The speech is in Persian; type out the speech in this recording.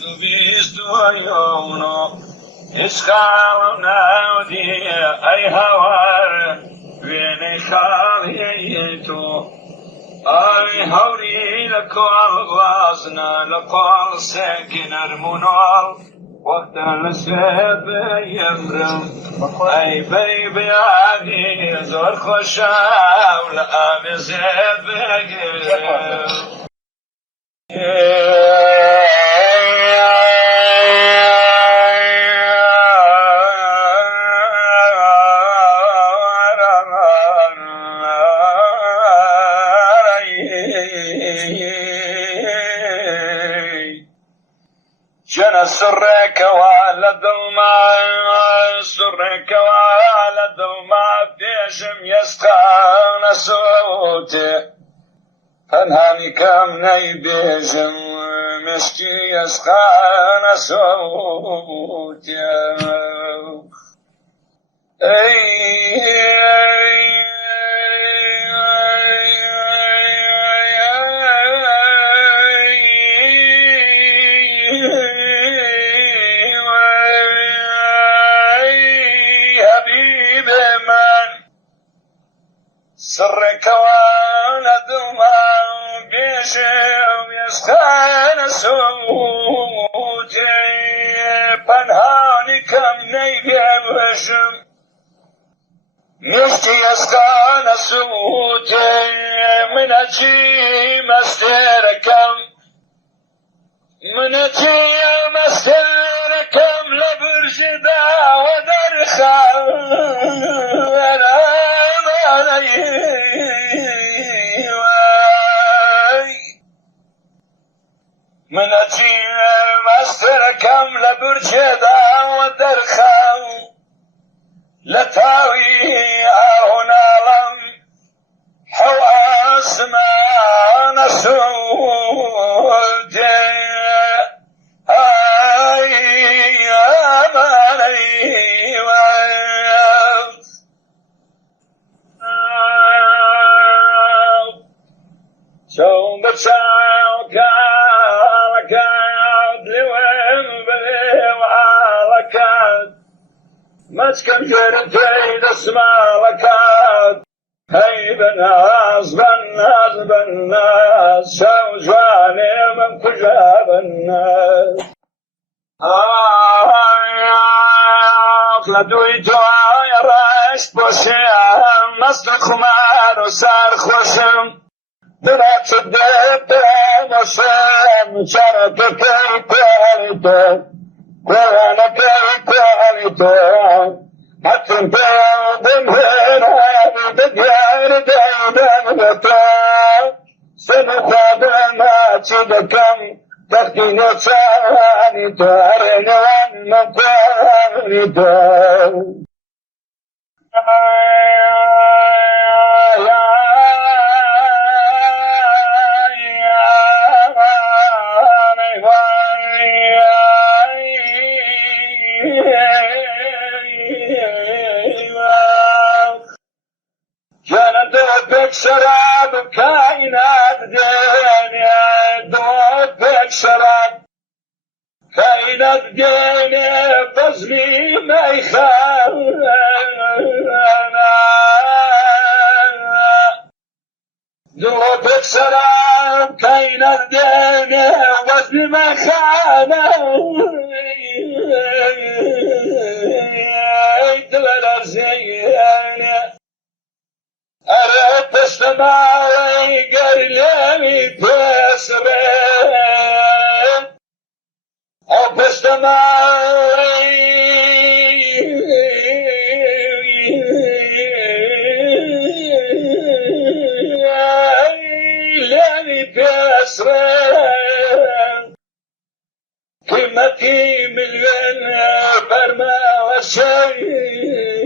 دو بیست و یونو عشقا ناودی ای هوار وینی خاڵی تو ئای هەوری لە کۆڵ غوازنە لە قۆڵ سێکی نەرمونۆڵ وەختە لە سێ بەیەمرم ئەی بەی بیانی زۆر خۆشە و لە ئاوێزێ بگرم جنە سڕێکەوە لە دڵما پێشم ئێستا نەسووتێ پەنهانی کەم نەیبێژم مشکی ئێستا نەسووتێ سڕێکەوە لە دڵما بێژم ئێستا نەسووتێ پەنهانی کەم نەیبێژم مشتی ئێستا نەسووتێ منەتی مەستێرەکەم لە برژی داوە دەرخەم منەتی مەستێرەکەم لە برجێداوە دەرخەم لە تاوی ئاهۆناڵم حەو ئاسمانە سوودێ ئای ئەمانەی چۆن بە چاوکاڵەکات لێوێن بێوەڵەکات مەچکەم گوێرە توێی دەسماڵەکات هەی بەناز چاو جوانێ من کوژە بەناز لە دوی دوای ڕەشت بۆشێم مەستە خومار و سەرخۆشم دراچە دێپێنەشەم چارەکەکەی پێڵی تۆ کۆڵانەکەی تۆ هەتم پێ دەمهێنانی دەگەردەدەمێتە سەنەخوادەماچی دەکەم تەختی نۆچانی تۆ هەرێنەوان مەکۆڵی تۆ جانە دۆت پێک شەراب کاینات دێنێ دۆت پێک شەراب کاینات دێنێ بەزمی مەیخانە دۆت پێک شەراب کاینات دێنێ بەزمی مەیخانە دڵە لەرزێنێ ئەرە پشتەماڵی گەرلێوی پێسڕێ ئەو پشتەماڵی لێوی پێسڕێ قیمەتی ملیۆن بەرماوە شەوی